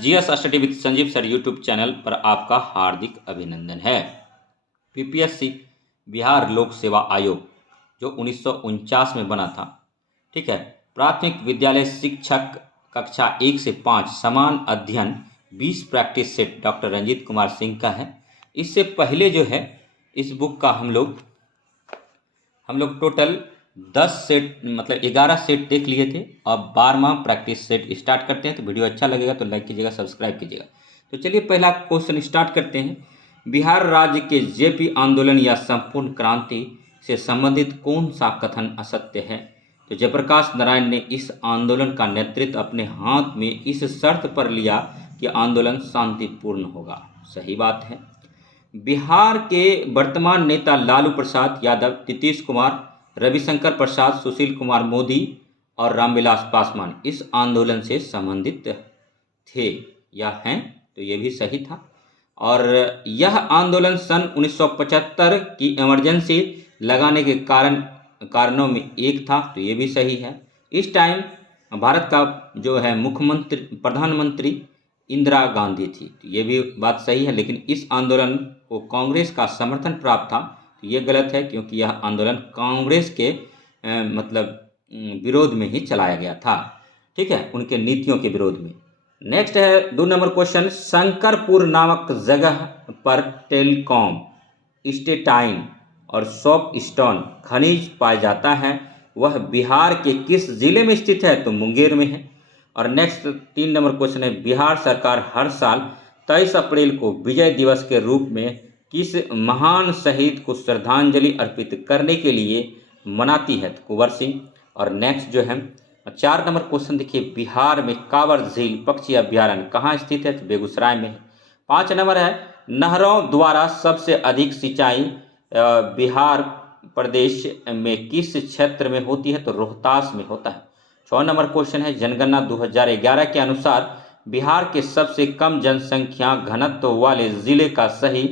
GS study with Sanjeev sir YouTube channel पर आपका हार्दिक अभिनंदन है। पीपीएससी बिहार लोक सेवा आयोग जो 1949 में बना था, ठीक है। प्राथमिक विद्यालय शिक्षक कक्षा 1 से 5 समान अध्ययन 20 practice set doctor Ranjit Kumar Singh का है। इससे पहले जो है इस बुक का हम लोग टोटल 10 सेट मतलब 11 सेट देख लिए थे। अब 12वां प्रैक्टिस सेट स्टार्ट करते हैं। तो वीडियो अच्छा लगेगा तो लाइक कीजिएगा, सब्सक्राइब कीजिएगा। तो चलिए पहला क्वेश्चन स्टार्ट करते हैं। बिहार राज्य के जेपी आंदोलन या संपूर्ण क्रांति से संबंधित कौन सा कथन असत्य है? तो जयप्रकाश नारायण ने इस आंदोलन का नेतृत्व अपने हाथ में इस शर्त पर लिया कि आंदोलन शांतिपूर्ण होगा। सही बात है। बिहार के वर्तमान नेता लालू प्रसाद यादव, नीतीश कुमार, रविशंकर प्रसाद, सुशील कुमार मोदी और रामविलास पासवान इस आंदोलन से संबंधित थे या हैं, तो ये भी सही था। और यह आंदोलन सन 1975 की इमरजेंसी लगाने के कारणों में एक था, तो ये भी सही है। इस टाइम भारत का जो है प्रधानमंत्री इंदिरा गांधी थी, तो ये भी बात सही है। लेकिन इस आंदोलन को कांग्रेस का समर्थन प्राप्त था, तो ये गलत है क्योंकि यह आंदोलन कांग्रेस के विरोध में ही चलाया गया था, ठीक है, उनके नीतियों के विरोध में। नेक्स्ट है 2 नंबर क्वेश्चन। शंकरपुर नामक जगह पर टेलीकॉम, स्टेटाइन और सॉप स्टोन खनिज पाया जाता है, वह बिहार के किस जिले में स्थित है? तो मुंगेर में है। और नेक्स्ट 3 नंबर क्वेश्चन है। बिहार सरकार हर साल 23 अप्रैल को विजय दिवस के रूप में किस महान शहीद को श्रद्धांजलि अर्पित करने के लिए मनाती है? तो कुंवर सिंह। और नेक्स्ट जो है 4 नंबर क्वेश्चन देखिए। बिहार में कांवर झील पक्षी अभ्यारण्य कहाँ स्थित है? तो बेगूसराय में है। 5 नंबर है। नहरों द्वारा सबसे अधिक सिंचाई बिहार प्रदेश में किस क्षेत्र में होती है? तो रोहतास में होता है। 6 नंबर क्वेश्चन है। जनगणना 2011 के अनुसार बिहार के सबसे कम जनसंख्या घनत्व वाले जिले का सही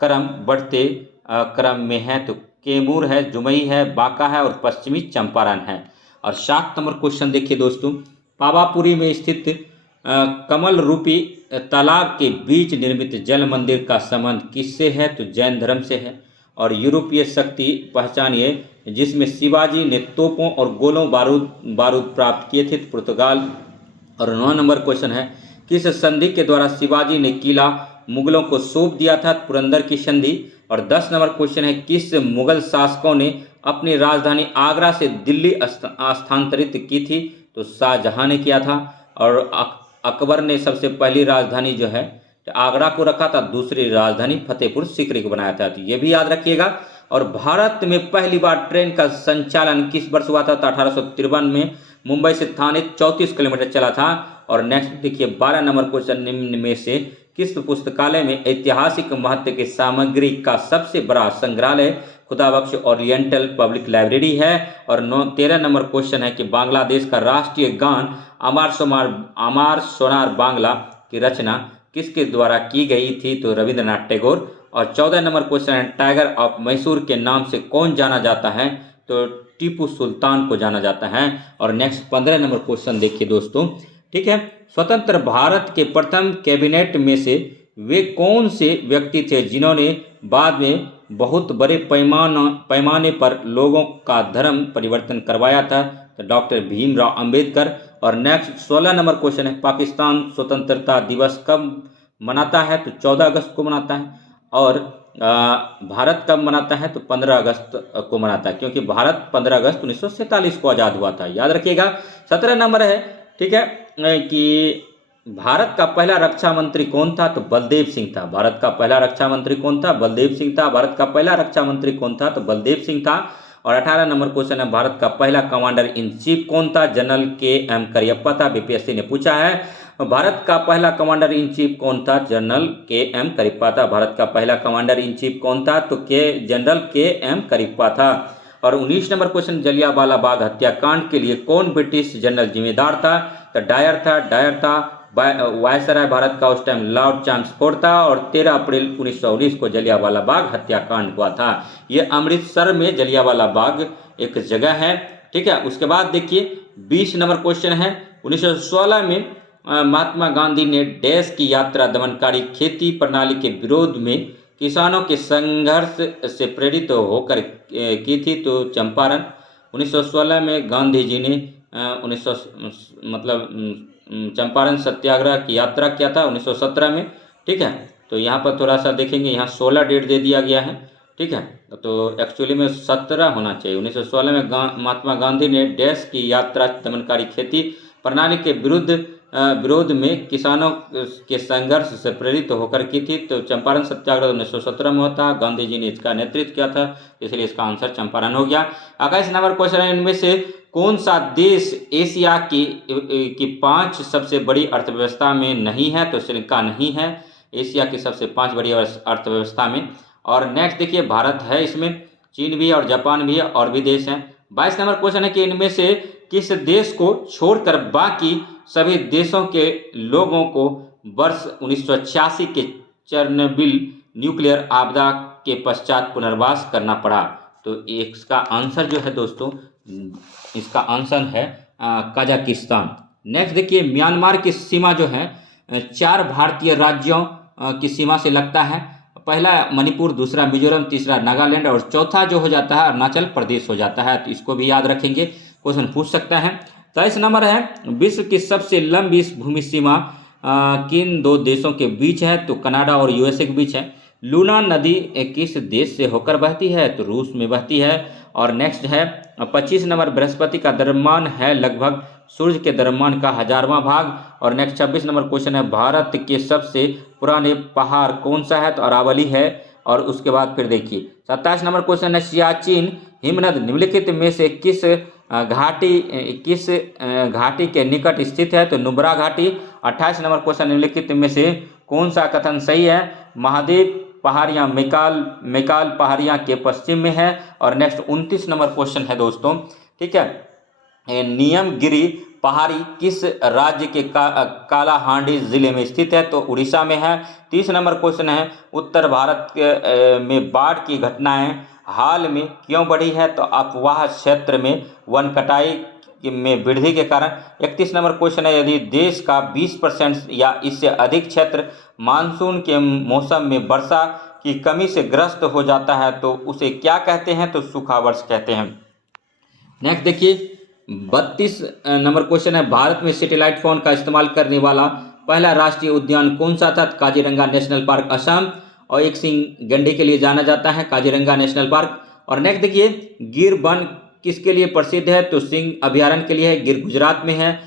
क्रम बढ़ते क्रम में है, तो कैमूर है, जुमई है, बांका है और पश्चिमी चंपारण है। और 7 नंबर क्वेश्चन देखिए दोस्तों। पावापुरी में स्थित कमल रूपी तालाब के बीच निर्मित जल मंदिर का संबंध किससे है? तो जैन धर्म से है। और यूरोपीय शक्ति पहचानिए जिसमें शिवाजी ने तोपों और गोलों बारूद प्राप्त किए थे, तो पुर्तगाल। और 9 नंबर क्वेश्चन है। किस संधि के द्वारा शिवाजी ने किला मुगलों को सौंप दिया था? पुरंदर की संधि। और 10 नंबर क्वेश्चन है। किस मुगल शासकों ने अपनी राजधानी आगरा से दिल्ली स्थानांतरित की थी? तो शाहजहां ने किया था। और अकबर ने सबसे पहली राजधानी जो है आगरा को रखा था, दूसरी राजधानी फतेहपुर सीकरी को बनाया था, तो ये भी याद रखिएगा। और भारत में पहली बार ट्रेन का संचालन किस वर्ष हुआ था? तो 1853 में मुंबई से थाने 34 किलोमीटर चला था। और नेक्स्ट देखिए 12 नंबर क्वेश्चन। निम्न में से किस पुस्तकालय में ऐतिहासिक महत्व के सामग्री का सबसे बड़ा संग्रहालय खुदाबख्श ओरिएंटल पब्लिक लाइब्रेरी है? और 13 नंबर क्वेश्चन है कि बांग्लादेश का राष्ट्रीय गान अमार सोनार बांग्ला की रचना किसके द्वारा की गई थी? तो रविंद्रनाथ टैगोर। और 14 नंबर क्वेश्चन है। टाइगर ऑफ मैसूर के नाम से कौन जाना जाता है? तो टीपू सुल्तान को जाना जाता है। और नेक्स्ट 15 नंबर क्वेश्चन देखिए दोस्तों, ठीक है। स्वतंत्र भारत के प्रथम कैबिनेट में से वे कौन से व्यक्ति थे जिन्होंने बाद में बहुत बड़े पैमाने पर लोगों का धर्म परिवर्तन करवाया था? तो डॉक्टर भीमराव अंबेडकर। और नेक्स्ट 16 नंबर क्वेश्चन है। पाकिस्तान स्वतंत्रता दिवस कब मनाता है? तो 14 अगस्त को मनाता है। और भारत कब मनाता है? तो 15 अगस्त को मनाता है, क्योंकि भारत 15 अगस्त 1947 को आज़ाद हुआ था, याद रखिएगा। 17 नंबर है, ठीक है, कि भारत का पहला रक्षा मंत्री कौन था? तो बलदेव सिंह था। भारत का पहला रक्षा मंत्री कौन था? बलदेव सिंह था। भारत का पहला रक्षा मंत्री कौन था? तो बलदेव सिंह था। और 18 नंबर क्वेश्चन है। भारत का पहला कमांडर इन चीफ कौन था? General KM. करियप्पा था। बीपीएससी ने पूछा है। भारत का पहला कमांडर इन चीफ कौन था? General KM. करियप्पा था। भारत का पहला कमांडर इन चीफ कौन था? तो जनरल के.एम. करियप्पा था। और 19 नंबर क्वेश्चन। जलियांवाला बाग हत्याकांड के लिए कौन ब्रिटिश जनरल जिम्मेदार था? तो डायर था। वायसराय भारत का उस टाइम लॉर्ड चैम्सफोर्ड था। और 13 अप्रैल 1919 को जलियांवाला बाग हत्याकांड हुआ था। ये अमृतसर में जलियांवाला बाग एक जगह है, ठीक है। उसके बाद देखिए 20 नंबर क्वेश्चन है। 1916 में महात्मा गांधी ने डैश की यात्रा दमनकारी खेती प्रणाली के विरोध में किसानों के संघर्ष से प्रेरित होकर की थी? तो चंपारण। 1916 में गांधी जी ने 1900 मतलब चंपारण सत्याग्रह की यात्रा किया था 1917 में। ठीक है, तो यहाँ पर थोड़ा सा देखेंगे, यहाँ 16 डेट दे दिया गया है। ठीक है, तो एक्चुअली में 17 होना चाहिए। 1916 में महात्मा गांधी ने डैश की यात्रा दमनकारी खेती प्रणाली के विरोध में किसानों के संघर्ष से प्रेरित होकर की थी। तो चंपारण सत्याग्रह 1917 में होता है, गांधी जी ने इसका नेतृत्व किया था, इसलिए इसका आंसर चंपारण हो गया। 21 नंबर क्वेश्चन है, इनमें से कौन सा देश एशिया की 5 सबसे बड़ी अर्थव्यवस्था में नहीं है? तो श्रीलंका नहीं है एशिया की सबसे 5 बड़ी अर्थव्यवस्था में। और नेक्स्ट देखिए, भारत है इसमें, चीन भी है और जापान भी है और भी देश हैं। 22 नंबर क्वेश्चन है कि इनमें से किस देश को छोड़कर बाकी सभी देशों के लोगों को वर्ष 1986 के चेरनोबिल न्यूक्लियर आपदा के पश्चात पुनर्वास करना पड़ा? तो इसका आंसर जो है दोस्तों, इसका आंसर है कजाकिस्तान। नेक्स्ट देखिए, म्यांमार की सीमा जो है 4 भारतीय राज्यों की सीमा से लगता है। पहला मणिपुर, दूसरा मिजोरम, तीसरा नागालैंड और चौथा जो हो जाता है अरुणाचल प्रदेश हो जाता है। तो इसको भी याद रखेंगे, क्वेश्चन पूछ सकता है। 23 नंबर है, विश्व की सबसे लंबी भूमि सीमा किन 2 देशों के बीच है? तो कनाडा और यूएसए के बीच है। लूना नदी किस देश से होकर बहती है? तो रूस में बहती है। और नेक्स्ट है 25 नंबर, बृहस्पति का द्रव्यमान है लगभग सूर्य के द्रव्यमान का 1000वां भाग। और नेक्स्ट 26 नंबर क्वेश्चन है, भारत के सबसे पुराने पहाड़ कौन सा है? तो अरावली है। और उसके बाद फिर देखिए 27 नंबर क्वेश्चन है, सियाचिन हिमनद निम्नलिखित में से किस घाटी के निकट स्थित है? तो नुब्रा घाटी। 28 नंबर क्वेश्चन, निम्नलिखित में से कौन सा कथन सही है? महादेव पहाड़ियाँ मैकाल पहाड़ियाँ के पश्चिम में है। और नेक्स्ट 29 नंबर क्वेश्चन है दोस्तों, ठीक है, नियमगिरी पहाड़ी किस राज्य के कालाहांडी जिले में स्थित है? तो उड़ीसा में है। 30 नंबर क्वेश्चन है, उत्तर भारत में बाढ़ की घटनाएं हाल में क्यों बढ़ी है? तो अपवाह क्षेत्र में वन कटाई में वृद्धि के कारण। 31 नंबर क्वेश्चन है, यदि देश का 20% या इससे अधिक क्षेत्र मानसून के मौसम में वर्षा की कमी से ग्रस्त हो जाता है तो उसे क्या कहते हैं? तो सूखा वर्ष कहते हैं। नेक्स्ट देखिए 32 नंबर क्वेश्चन है, भारत में सैटेलाइट फोन का इस्तेमाल करने वाला पहला राष्ट्रीय उद्यान कौन सा था? काजीरंगा नेशनल पार्क असम, और एक सिंह गंडे के लिए जाना जाता है काजीरंगा नेशनल पार्क। और नेक्स्ट देखिए, गिर वन किसके लिए प्रसिद्ध है? तो सिंह अभ्यारण्य के लिए है, गिर गुजरात में है।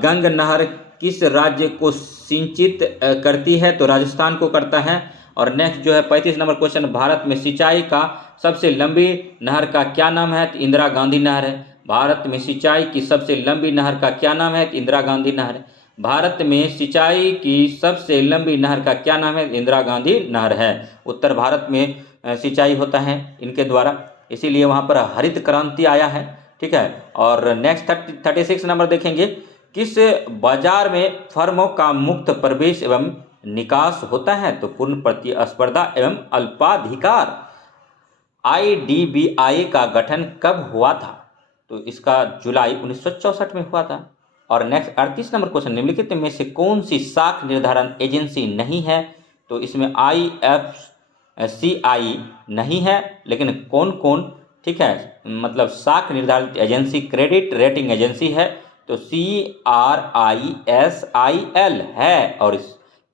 गंग नहर किस राज्य को सिंचित करती है? तो राजस्थान को करता है। और नेक्स्ट जो है 35 नंबर क्वेश्चन, भारत में सिंचाई का सबसे लंबी नहर का क्या नाम है? तो इंदिरा गांधी नहर है। भारत में सिंचाई की सबसे लंबी नहर का क्या नाम है? तो इंदिरा गांधी नहर है। भारत में सिंचाई की सबसे लंबी नहर का क्या नाम है? इंदिरा गांधी नहर है। उत्तर भारत में सिंचाई होता है इनके द्वारा, इसीलिए वहाँ पर हरित क्रांति आया है। ठीक है, और नेक्स्ट 36 नंबर देखेंगे, किस बाजार में फर्मों का मुक्त प्रवेश एवं निकास होता है? तो पूर्ण प्रतिस्पर्धा एवं अल्पाधिकार। IDBI का गठन कब हुआ था? तो इसका जुलाई 1964 में हुआ था। और नेक्स्ट 38 नंबर क्वेश्चन, निम्नलिखित में से कौन सी साख निर्धारण एजेंसी नहीं है? तो इसमें IFCI नहीं है, लेकिन कौन कौन, ठीक है, मतलब साख निर्धारित एजेंसी क्रेडिट रेटिंग एजेंसी है। तो CRISIL है, और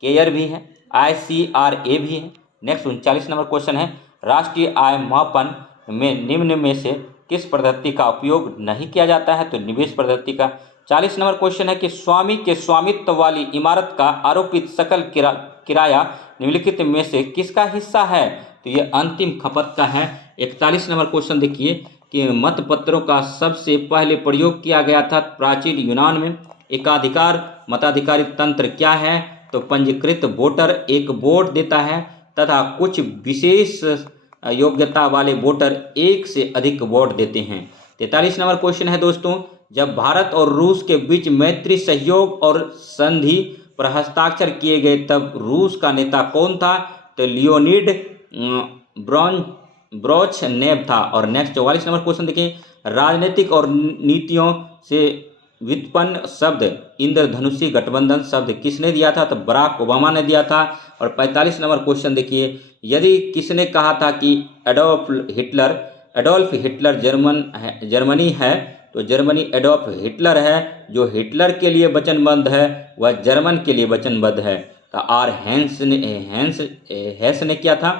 केयर भी है, ICRA भी है। नेक्स्ट 39 नंबर क्वेश्चन है, राष्ट्रीय आय मापन में निम्न में से किस पद्धति का उपयोग नहीं किया जाता है? तो निवेश पद्धति का। 40 नंबर क्वेश्चन है कि स्वामी के स्वामित्व वाली इमारत का आरोपित सकल किराया निम्नलिखित में से किसका हिस्सा है? तो ये अंतिम खपत का है। 41 नंबर क्वेश्चन देखिए कि मतपत्रों का सबसे पहले प्रयोग किया गया था प्राचीन यूनान में। एकाधिकार मताधिकारी तंत्र क्या है? तो पंजीकृत वोटर एक वोट देता है तथा कुछ विशेष योग्यता वाले वोटर एक से अधिक वोट देते हैं। 43 नंबर क्वेश्चन है दोस्तों, जब भारत और रूस के बीच मैत्री सहयोग और संधि पर हस्ताक्षर किए गए तब रूस का नेता कौन था? तो लियोनिड ब्रोचनेव था। और नेक्स्ट 44 नंबर क्वेश्चन देखिए, राजनीतिक और नीतियों से व्युत्पन्न शब्द इंद्रधनुषी गठबंधन शब्द किसने दिया था? तो बराक ओबामा ने दिया था। और 45 नंबर क्वेश्चन देखिए, यदि किसने कहा था कि एडोल्फ हिटलर जर्मनी है, तो जर्मनी एडोल्फ हिटलर है। जो हिटलर के लिए वचनबद्ध है वह जर्मन के लिए वचनबद्ध है। तो आर हैस ने क्या था,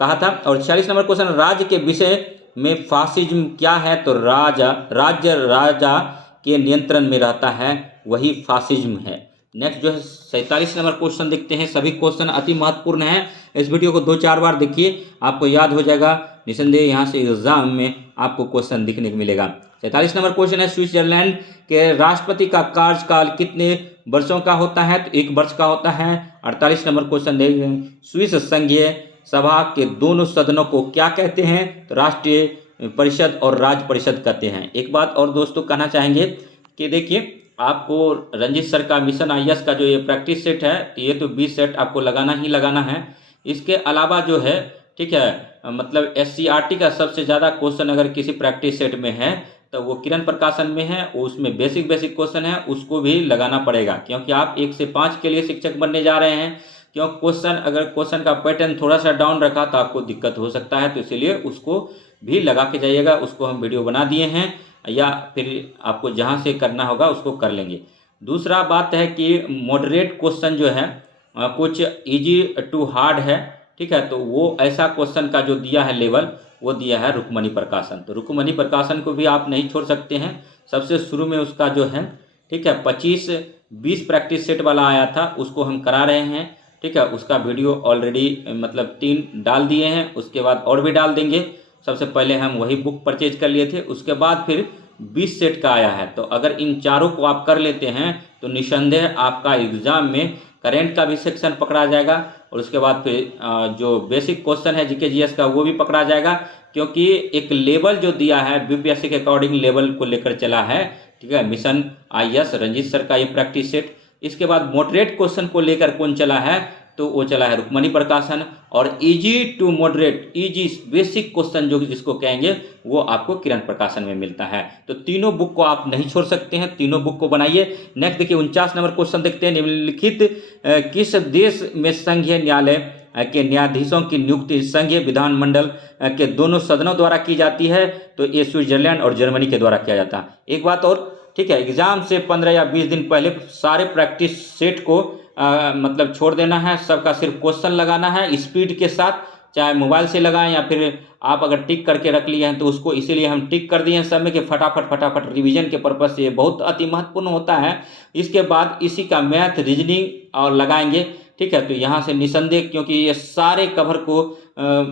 कहा था। और 46 नंबर क्वेश्चन, राज्य के विषय में फासिज्म क्या है? तो राज्य राजा के नियंत्रण में रहता है, वही फासिज्म है। नेक्स्ट जो है 47 नंबर क्वेश्चन देखते हैं। सभी क्वेश्चन अति महत्वपूर्ण हैं, इस वीडियो को 2-4 बार देखिए, आपको याद हो जाएगा। निसंदेह यहाँ से एग्जाम में आपको क्वेश्चन दिखने को मिलेगा। 47 नंबर क्वेश्चन है, स्विट्जरलैंड के राष्ट्रपति का कार्यकाल कितने वर्षों का होता है? तो 1 वर्ष का होता है। 48 नंबर क्वेश्चन देखें, स्विस संघीय सभा के दोनों सदनों को क्या कहते हैं? तो राष्ट्रीय परिषद और राज्य परिषद कहते हैं। एक बात और दोस्तों कहना चाहेंगे कि देखिए, आपको रंजीत सर का मिशन IAS का जो ये प्रैक्टिस सेट है, ये तो 20 सेट आपको लगाना ही लगाना है। इसके अलावा जो है, ठीक है, मतलब SCRT का सबसे ज़्यादा क्वेश्चन अगर किसी प्रैक्टिस सेट में है तो वो किरण प्रकाशन में है, उसमें बेसिक क्वेश्चन है, उसको भी लगाना पड़ेगा, क्योंकि आप 1 से 5 के लिए शिक्षक बनने जा रहे हैं। क्यों अगर क्वेश्चन का पैटर्न थोड़ा सा डाउन रखा तो आपको दिक्कत हो सकता है, तो इसीलिए उसको भी लगा के जाइएगा। उसको हम वीडियो बना दिए हैं, या फिर आपको जहाँ से करना होगा उसको कर लेंगे। दूसरा बात है कि मॉडरेट क्वेश्चन जो है कुछ इजी टू हार्ड है, ठीक है। तो वो ऐसा क्वेश्चन का जो दिया है लेवल, वो दिया है रुक्मणी प्रकाशन। तो रुक्मणी प्रकाशन को भी आप नहीं छोड़ सकते हैं। सबसे शुरू में उसका जो है, ठीक है, 25-20 प्रैक्टिस सेट वाला आया था, उसको हम करा रहे हैं, ठीक है। उसका वीडियो ऑलरेडी मतलब 3 डाल दिए हैं, उसके बाद और भी डाल देंगे। सबसे पहले हम वही बुक परचेज कर लिए थे, उसके बाद फिर 20 सेट का आया है। तो अगर इन चारों को आप कर लेते हैं तो निसंदेह आपका एग्जाम में करेंट का भी सेक्शन पकड़ा जाएगा, और उसके बाद फिर जो बेसिक क्वेश्चन है GK GS का वो भी पकड़ा जाएगा, क्योंकि एक लेवल जो दिया है BPSC के अकॉर्डिंग लेवल को लेकर चला है, ठीक है। मिशन IAS रंजीत सर का ये प्रैक्टिस सेट। इसके बाद मॉडरेट क्वेश्चन को लेकर कौन चला है? तो वो चला है रुक्मणी प्रकाशन। और easy to moderate, easy basic question जो जिसको कहेंगे, वो आपको किरण प्रकाशन में मिलता है। तो तीनों बुक को आप नहीं छोड़ सकते हैं, तीनों बुक को बनाइए। नेक्स्ट देखिए 49 नंबर क्वेश्चन देखते हैं। निम्नलिखित किस देश में संघीय न्यायालय के न्यायाधीशों की नियुक्ति संघीय विधानमंडल के दोनों सदनों द्वारा की जाती है? तो ये स्विट्जरलैंड और जर्मनी के द्वारा किया जाता है। एक बात और, ठीक है, एग्जाम से 15 या 20 दिन पहले सारे प्रैक्टिस सेट को मतलब छोड़ देना है, सबका सिर्फ क्वेश्चन लगाना है स्पीड के साथ, चाहे मोबाइल से लगाएं या फिर आप अगर टिक करके रख लिए हैं तो उसको, इसीलिए हम टिक कर दिए हैं सब में कि फटाफट रिवीजन के पर्पज से ये बहुत अति महत्वपूर्ण होता है। इसके बाद इसी का मैथ रीजनिंग और लगाएंगे, ठीक है। तो यहाँ से निसंदेह, क्योंकि ये सारे कवर को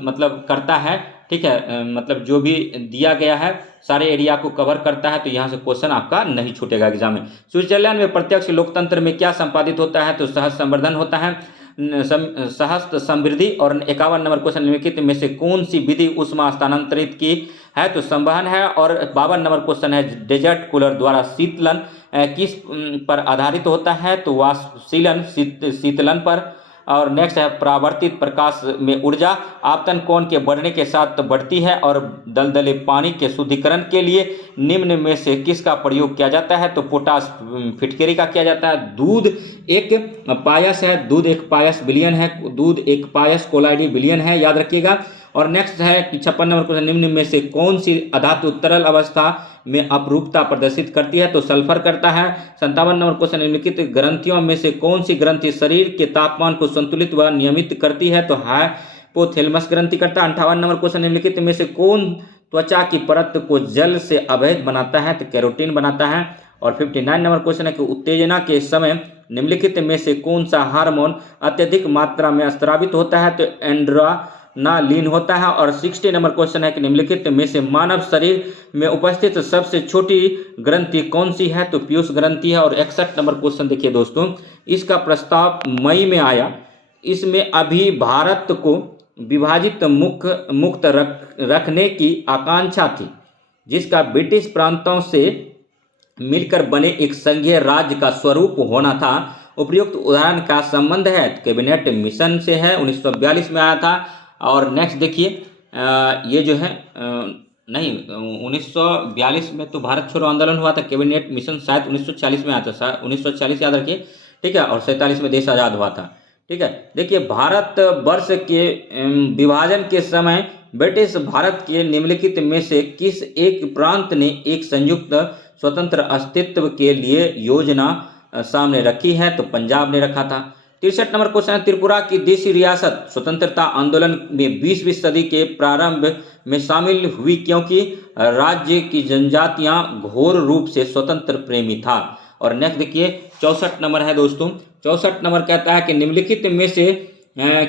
मतलब करता है, ठीक है, मतलब जो भी दिया गया है सारे एरिया को कवर करता है, तो यहाँ से क्वेश्चन आपका नहीं छूटेगा एग्जाम में। स्विट्जरलैंड में प्रत्यक्ष लोकतंत्र में क्या संपादित होता है? तो सहस्त्र संवर्धन होता है, सहस्त्र समृद्धि। और 51 नंबर क्वेश्चन, निम्नलिखित में से कौन सी विधि उष्मा स्थानांतरित की है? तो संवहन है। और 52 नंबर क्वेश्चन है, डेजर्ट कूलर द्वारा शीतलन किस पर आधारित होता है? तो वाष्पशीलन शीतलन पर। और नेक्स्ट है, परावर्तित प्रकाश में ऊर्जा आपतन कोण के बढ़ने के साथ बढ़ती है। और दलदले पानी के शुद्धिकरण के लिए निम्न में से किसका प्रयोग किया जाता है? तो पोटास फिटकरी का किया जाता है। दूध एक पायस है, दूध एक पायस विलयन है, दूध एक पायस कोलाइडी विलयन है, याद रखिएगा। और नेक्स्ट है 56 नंबर क्वेश्चन, निम्न में से कौन सी अधातु तरल अवस्था में अपरूपता प्रदर्शित करती है? तो सल्फर करता है। 57 नंबर क्वेश्चन, निम्नलिखित ग्रंथियों में से कौन सी ग्रंथि शरीर के तापमान को संतुलित व नियमित करती है? तो हाइपोथैलेमस ग्रंथि करता है। 58 नंबर क्वेश्चन, निम्नलिखित में से कौन त्वचा की परत को जल से अवैध बनाता है? तो कैरोटीन बनाता है। और 59 नंबर क्वेश्चन है कि उत्तेजना के समय निम्नलिखित में से कौन सा हार्मोन अत्यधिक मात्रा में स्रावित होता है? तो एंड्रोनालिन होता है। और 60 नंबर क्वेश्चन है कि निम्नलिखित में से मानव शरीर में उपस्थित सबसे छोटी ग्रंथि कौन सी है? तो पीयूष ग्रंथि है। और 61 नंबर क्वेश्चन देखिए दोस्तों, इसका प्रस्ताव मई में आया, इसमें अभी भारत को विभाजित मुक्त रखने की आकांक्षा थी, जिसका ब्रिटिश प्रांतों से मिलकर बने एक संघीय राज्य का स्वरूप होना था। उपयुक्त उदाहरण का संबंध है? कैबिनेट मिशन से है, 1942 में आया था। और नेक्स्ट देखिए, ये जो है नहीं, 1942 में तो भारत छोड़ो आंदोलन हुआ था, कैबिनेट मिशन शायद 1940 में आया था, 1940 याद रखिए, ठीक है, और 47 में देश आज़ाद हुआ था, ठीक है। देखिए, भारत वर्ष के विभाजन के समय ब्रिटिश भारत के निम्नलिखित में से किस एक प्रांत ने एक संयुक्त स्वतंत्र अस्तित्व के लिए योजना सामने रखी है? तो पंजाब ने रखा था। 63 नंबर क्वेश्चन है, त्रिपुरा की देशी रियासत स्वतंत्रता आंदोलन में 20वीं सदी के प्रारंभ में शामिल हुई क्योंकि राज्य की जनजातियां घोर रूप से स्वतंत्र प्रेमी था। और नेक्स्ट देखिए 64 नंबर है दोस्तों, 64 नंबर कहता है कि निम्नलिखित में से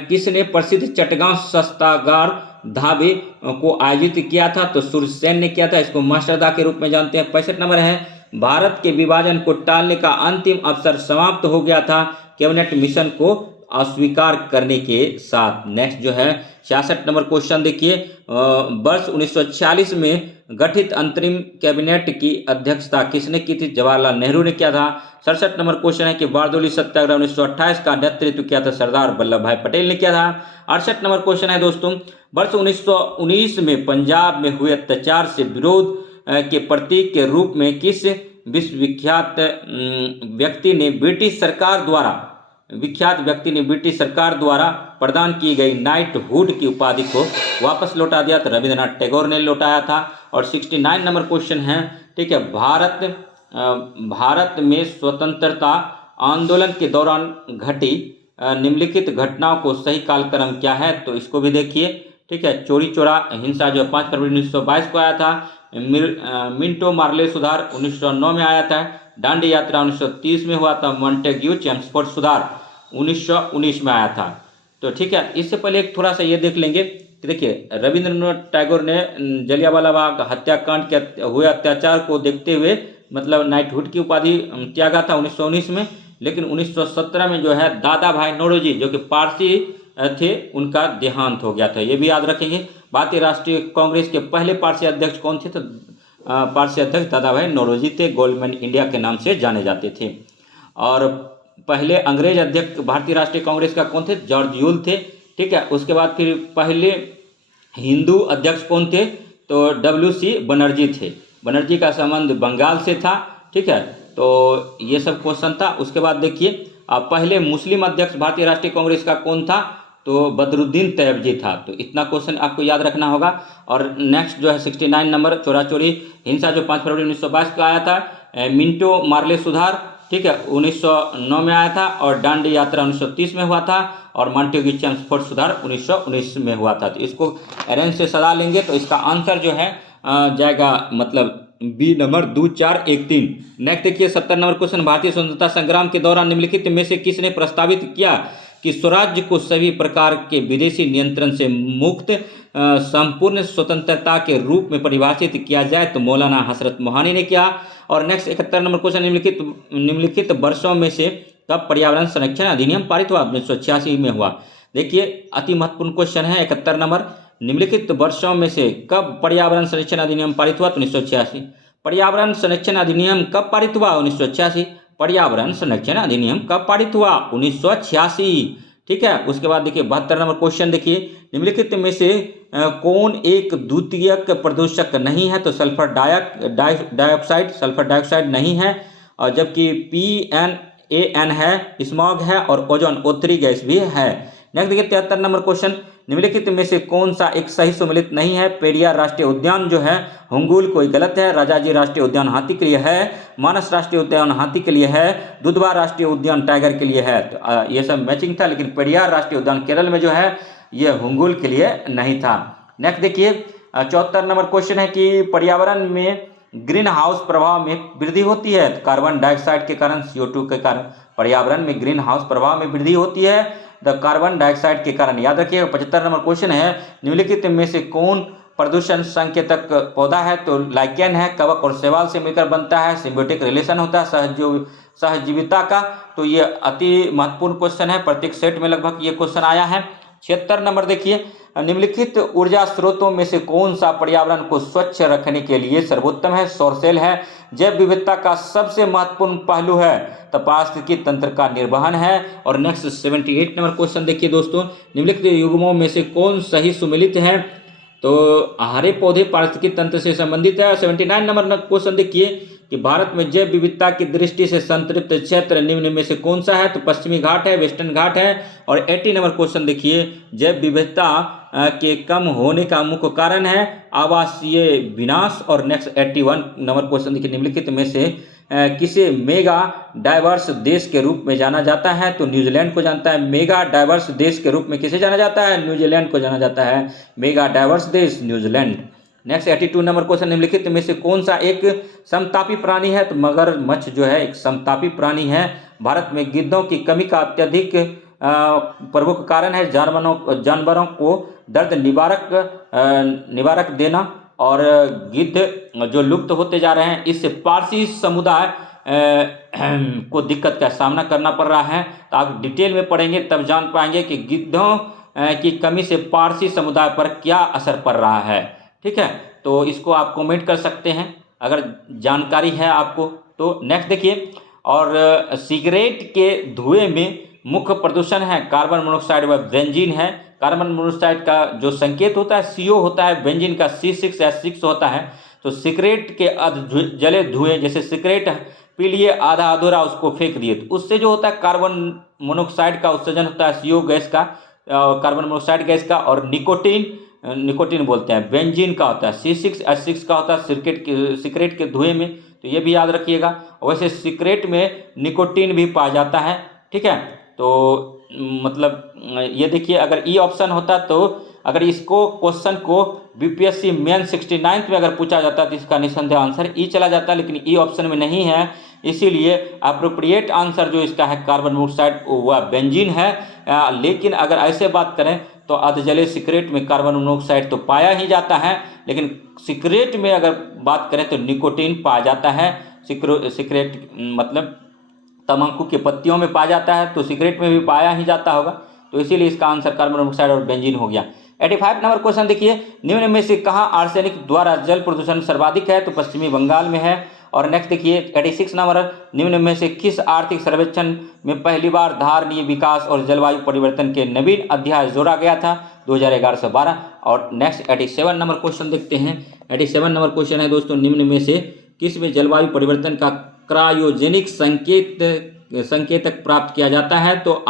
किसने प्रसिद्ध चटगांव शस्त्रागार ढाबे को आयोजित किया था? तो सूर्यसेन ने किया था, इसको मास्टरदा के रूप में जानते हैं। 65 नंबर है, भारत के विभाजन को टालने का अंतिम अवसर समाप्त हो गया था कैबिनेट मिशन को अस्वीकार करने के साथ। नेक्स्ट जो है 66 नंबर क्वेश्चन देखिए, वर्ष 1946 में गठित अंतरिम कैबिनेट की अध्यक्षता किसने की थी? जवाहरलाल नेहरू ने किया था। 67 नंबर क्वेश्चन है कि बारदोली सत्याग्रह 1928 का नेतृत्व किया था सरदार वल्लभ भाई पटेल ने किया था। 68 नंबर क्वेश्चन है दोस्तों, वर्ष 1919 में पंजाब में हुए अत्याचार से विरोध के प्रतीक के रूप में किस विख्यात व्यक्ति ने ब्रिटिश सरकार द्वारा प्रदान की गई नाइटहुड की उपाधि को वापस लौटा दिया? तो रविंद्रनाथ टैगोर ने लौटाया था। और 69 नंबर क्वेश्चन है, ठीक है, भारत में स्वतंत्रता आंदोलन के दौरान घटी निम्नलिखित घटनाओं को सही कालक्रम क्या है? तो इसको भी देखिए, ठीक है, चोरी चोरा हिंसा जो 5 फरवरी 1922 को आया था, मिंटो मार्ले सुधार 1909 में आया था, दांडी यात्रा 1930 में हुआ था, मॉन्टेग्यू चेम्सफोर्ड सुधार 1919 में आया था। तो ठीक है, इससे पहले एक थोड़ा सा ये देख लेंगे कि देखिए रविंद्रनाथ टैगोर ने जलियांवाला बाग हत्याकांड के हुए अत्याचार को देखते हुए मतलब नाइटहुड की उपाधि त्यागा था 1919 में, लेकिन 1917 में जो है दादा भाई नौरोजी जो कि पारसी थे उनका देहांत हो गया था, ये भी याद रखेंगे। भारतीय राष्ट्रीय कांग्रेस के पहले पारसी अध्यक्ष कौन थे? तो पारसी अध्यक्ष दादा भाई नौरोजी थे, गोल्डमैन इंडिया के नाम से जाने जाते थे। और पहले अंग्रेज अध्यक्ष भारतीय राष्ट्रीय कांग्रेस का कौन थे? जॉर्ज यूल थे, ठीक है। उसके बाद फिर पहले हिंदू अध्यक्ष कौन थे? तो WC बनर्जी थे, बनर्जी का संबंध बंगाल से था, ठीक है। तो ये सब क्वेश्चन था। उसके बाद देखिए पहले मुस्लिम अध्यक्ष भारतीय राष्ट्रीय कांग्रेस का कौन था? तो बदरुद्दीन तैयबजी था। तो इतना क्वेश्चन आपको याद रखना होगा। और नेक्स्ट जो है 69 नंबर, चोरा चोरी हिंसा जो 5 फरवरी 1922 को आया था, मिंटो मार्ले सुधार, ठीक है, 1909 में आया था, और दांडी यात्रा 1930 में हुआ था, और मॉन्टेग्यू चेम्सफोर्ड सुधार 1919 में हुआ था। तो इसको अरेंज से सदा लेंगे तो इसका आंसर जो है जाएगा मतलब बी नंबर 2413। नेक्स्ट देखिए 70 नंबर क्वेश्चन, भारतीय स्वतंत्रता संग्राम के दौरान निम्नलिखित में से किसने प्रस्तावित किया कि स्वराज्य को सभी प्रकार के विदेशी नियंत्रण से मुक्त संपूर्ण स्वतंत्रता के रूप में परिभाषित किया जाए? तो मौलाना हसरत मोहानी ने किया। और नेक्स्ट 71 नंबर क्वेश्चन, निम्नलिखित वर्षों में से कब पर्यावरण संरक्षण अधिनियम पारित हुआ? 1986 में हुआ। देखिए अति महत्वपूर्ण क्वेश्चन है 71 नंबर, निम्नलिखित वर्षों में से कब पर्यावरण संरक्षण अधिनियम पारित हुआ? तो 1986। पर्यावरण संरक्षण अधिनियम कब पारित हुआ? 1986। पर्यावरण संरक्षण अधिनियम कब पारित हुआ? 1986, ठीक है। उसके बाद देखिए 72 नंबर क्वेश्चन देखिए, निम्नलिखित में से कौन एक द्वितीयक प्रदूषक नहीं है? तो सल्फर डाइऑक्साइड, सल्फर डाइऑक्साइड नहीं है, और जबकि PNAN है, स्मॉग है, और ओजोन O3 गैस भी है। नेक्स्ट देखिए 73 नंबर क्वेश्चन, निम्नलिखित में से कौन सा एक सही सम्मिलित नहीं है? पेरियार राष्ट्रीय उद्यान जो है हुंगुल कोई गलत है, राजाजी राष्ट्रीय उद्यान हाथी के लिए है, मानस राष्ट्रीय उद्यान हाथी के लिए है, दुधवा राष्ट्रीय उद्यान टाइगर के लिए है। तो ये सब मैचिंग था, लेकिन पेरियार राष्ट्रीय उद्यान केरल में जो है ये हुंगुल के लिए नहीं था। नेक्स्ट देखिए 74 नंबर क्वेश्चन है कि पर्यावरण में ग्रीन हाउस प्रभाव में वृद्धि होती है? तो कार्बन डाइऑक्साइड के कारण, CO2 के कारण पर्यावरण में ग्रीन हाउस प्रभाव में वृद्धि होती है, द कार्बन डाइऑक्साइड के कारण, याद रखिएगा। 75 नंबर क्वेश्चन है, निम्नलिखित में से कौन प्रदूषण संकेतक पौधा है? तो लाइकेन है, कवक और शैवाल से मिलकर बनता है, सिम्बियोटिक रिलेशन होता है सहजीविता का। तो ये अति महत्वपूर्ण क्वेश्चन है, प्रत्येक सेट में लगभग ये क्वेश्चन आया है। 76 नंबर देखिए, निम्नलिखित ऊर्जा स्रोतों में से कौन सा पर्यावरण को स्वच्छ रखने के लिए सर्वोत्तम है? सौर सेल है। जैव विविधता का सबसे महत्वपूर्ण पहलू है? तो पारिस्थितिकी तंत्र का निर्वहन है। और नेक्स्ट 78 नंबर क्वेश्चन देखिए दोस्तों, निम्नलिखित युग्मों में से कौन सही सुमेलित है? तो हरे पौधे पारिस्थितिकी तंत्र से संबंधित है। और 79 नंबर क्वेश्चन देखिए कि भारत में जैव विविधता की दृष्टि से संतृप्त क्षेत्र निम्न में से कौन सा है, तो पश्चिमी घाट है, वेस्टर्न घाट है। और 80 नंबर क्वेश्चन देखिए, जैव विविधता के कम होने का मुख्य कारण है आवासीय विनाश। और नेक्स्ट 81 नंबर क्वेश्चन देखिए, निम्नलिखित में से किसे मेगा डाइवर्स देश के रूप में जाना जाता है, तो न्यूजीलैंड को जानता है। मेगा डाइवर्स देश के रूप में किसे जाना जाता है, न्यूजीलैंड को जाना जाता है, मेगा डाइवर्स देश न्यूजीलैंड। नेक्स्ट 82 नंबर क्वेश्चन, निम्नलिखित में से कौन सा एक समतापी प्राणी है, तो मगरमच्छ जो है एक समतापी प्राणी है। भारत में गिद्धों की कमी का अत्यधिक प्रमुख कारण है जानवरों को दर्द निवारक देना। और गिद्ध जो लुप्त होते जा रहे हैं, इससे पारसी समुदाय को दिक्कत का सामना करना पड़ रहा है। तो आप डिटेल में पढ़ेंगे तब जान पाएंगे कि गिद्धों की कमी से पारसी समुदाय पर क्या असर पड़ रहा है। ठीक है, तो इसको आप कमेंट कर सकते हैं अगर जानकारी है आपको। तो नेक्स्ट देखिए, और सिगरेट के धुएं में मुख्य प्रदूषण है कार्बन मोनोऑक्साइड व बेंजीन है। कार्बन मोनोऑक्साइड का जो संकेत होता है CO होता है, बेंजीन का C6H6 होता है। तो सिगरेट के जले धुएं, जैसे सिगरेट पी लिए आधा अधूरा उसको फेंक दिए, तो उससे जो होता है कार्बन मोनोऑक्साइड का उत्सर्जन होता है CO गैस का, कार्बन मोनोऑक्साइड गैस का। और निकोटीन बोलते हैं, बेंजीन का होता है, C6H6 का होता है सिगरेट के धुएं में, तो ये भी याद रखिएगा। वैसे सिगरेट में निकोटीन भी पाया जाता है। ठीक है, तो मतलब ये देखिए, अगर ई ऑप्शन होता तो अगर इसको क्वेश्चन को BPSC मेन 69 में अगर पूछा जाता तो इसका निसंदेह आंसर ई चला जाता, लेकिन ई ऑप्शन में नहीं है, इसीलिए अप्रोप्रिएट आंसर जो इसका है कार्बन मोनोऑक्साइड वह बेंजीन है। लेकिन अगर ऐसे बात करें तो अधजले सिगरेट में कार्बन मोनोऑक्साइड तो पाया ही जाता है, लेकिन सिगरेट में अगर बात करें तो निकोटीन पाया जाता है। सिगरेट मतलब तंबाकू के पत्तियों में पाया जाता है, तो सिगरेट में भी पाया ही जाता होगा, तो इसीलिए इसका आंसर कार्बन मोनोऑक्साइड और बेंजीन हो गया। 85 नंबर क्वेश्चन देखिए, निम्न में से कहाँ आर्सेनिक द्वारा जल प्रदूषण सर्वाधिक है, तो पश्चिमी बंगाल में है। और नेक्स्ट देखिए 86 नंबर, निम्न में से किस आर्थिक सर्वेक्षण में पहली बार धारणीय विकास और जलवायु परिवर्तन के नवीन अध्याय जोड़ा गया था, 2011 से 12। और नेक्स्ट 87 नंबर क्वेश्चन देखते हैं। 87 नंबर क्वेश्चन है दोस्तों, निम्न में से किस में जलवायु परिवर्तन का क्रायोजेनिक संकेतक प्राप्त किया जाता है, तो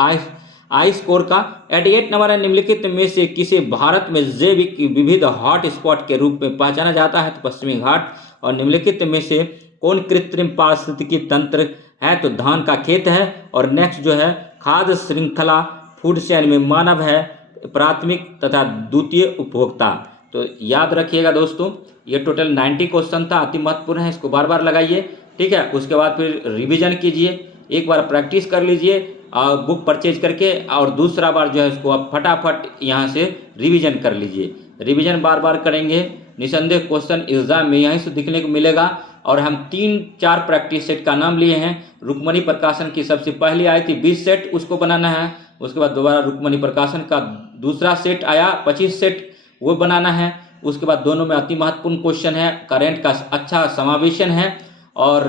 आई स्कोर का। 88 नंबर है, निम्नलिखित में से किसे भारत में जैविक विविध हॉट स्पॉट के रूप में पहचाना जाता है, तो पश्चिमी घाट। और निम्नलिखित में से कौन कृत्रिम पारिस्थितिकी तंत्र है, तो धान का खेत है। और नेक्स्ट जो है खाद्य श्रृंखला फूड चेन में मानव है प्राथमिक तथा द्वितीय उपभोक्ता। तो याद रखिएगा दोस्तों, ये टोटल 90 क्वेश्चन था, अति महत्वपूर्ण है, इसको बार बार लगाइए। ठीक है, उसके बाद फिर रिवीजन कीजिए, एक बार प्रैक्टिस कर लीजिए बुक परचेज करके, और दूसरा बार जो है उसको आप फटाफट यहाँ से रिवीजन कर लीजिए। रिवीजन बार बार करेंगे, निसंदेह क्वेश्चन एग्जाम में यहीं से दिखने को मिलेगा। और हम 3-4 प्रैक्टिस सेट का नाम लिए हैं। रुक्मणी प्रकाशन की सबसे पहली आई थी 20 सेट, उसको बनाना है। उसके बाद दोबारा रुक्मणी प्रकाशन का दूसरा सेट आया 25 सेट, वो बनाना है। उसके बाद दोनों में अति महत्वपूर्ण क्वेश्चन है, करंट का अच्छा समावेशन है, और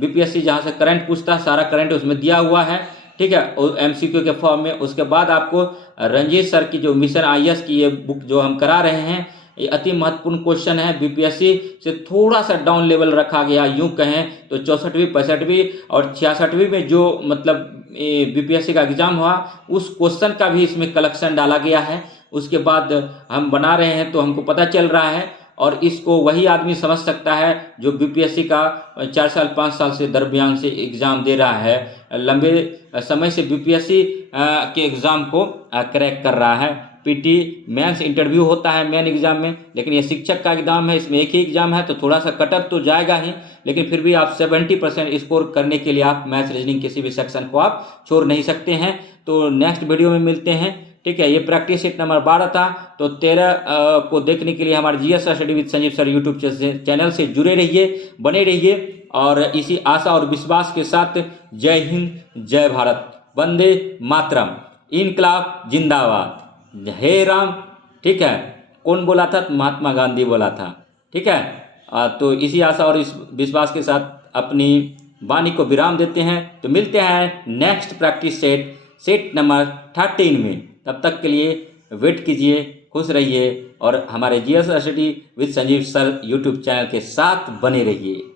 BPSC जहाँ से करंट पूछता है सारा करंट उसमें दिया हुआ है। ठीक है, MCQ के फॉर्म में। उसके बाद आपको रंजीत सर की जो मिशन IAS की ये बुक जो हम करा रहे हैं, ये अति महत्वपूर्ण क्वेश्चन है। BPSC से थोड़ा सा डाउन लेवल रखा गया, यूँ कहें तो 64वीं 65वीं और 66वीं में जो मतलब BPSC का एग्जाम हुआ उस क्वेश्चन का भी इसमें कलेक्शन डाला गया है। उसके बाद हम बना रहे हैं तो हमको पता चल रहा है, और इसको वही आदमी समझ सकता है जो BPSC का 4 साल 5 साल से दरमियान से एग्ज़ाम दे रहा है, लंबे समय से BPSC के एग्ज़ाम को क्रैक कर रहा है। PT मेंस इंटरव्यू होता है मेन एग्ज़ाम में, लेकिन ये शिक्षक का एग्ज़ाम है, इसमें एक ही एग्ज़ाम है, तो थोड़ा सा कटअप तो जाएगा ही, लेकिन फिर भी आप 70% स्कोर करने के लिए आप मैथ्स रीजनिंग किसी भी सेक्शन को आप छोड़ नहीं सकते हैं। तो नेक्स्ट वीडियो में मिलते हैं। ठीक है, ये प्रैक्टिस सेट नंबर 12 था। तो 13 को देखने के लिए हमारे GS study with Sanjeev sir YouTube channel से जुड़े रहिए, बने रहिए। और इसी आशा और विश्वास के साथ जय हिंद, जय भारत, वंदे मातरम, इनकलाब जिंदाबाद, हे राम। ठीक है, कौन बोला था? महात्मा गांधी बोला था। ठीक है, तो इसी आशा और इस विश्वास के साथ अपनी वाणी को विराम देते हैं। तो मिलते हैं नेक्स्ट प्रैक्टिस सेट नंबर 13 में। तब तक के लिए वेट कीजिए। खुश रहिए और हमारे GS study with Sanjeev sir YouTube channel के साथ बने रहिए।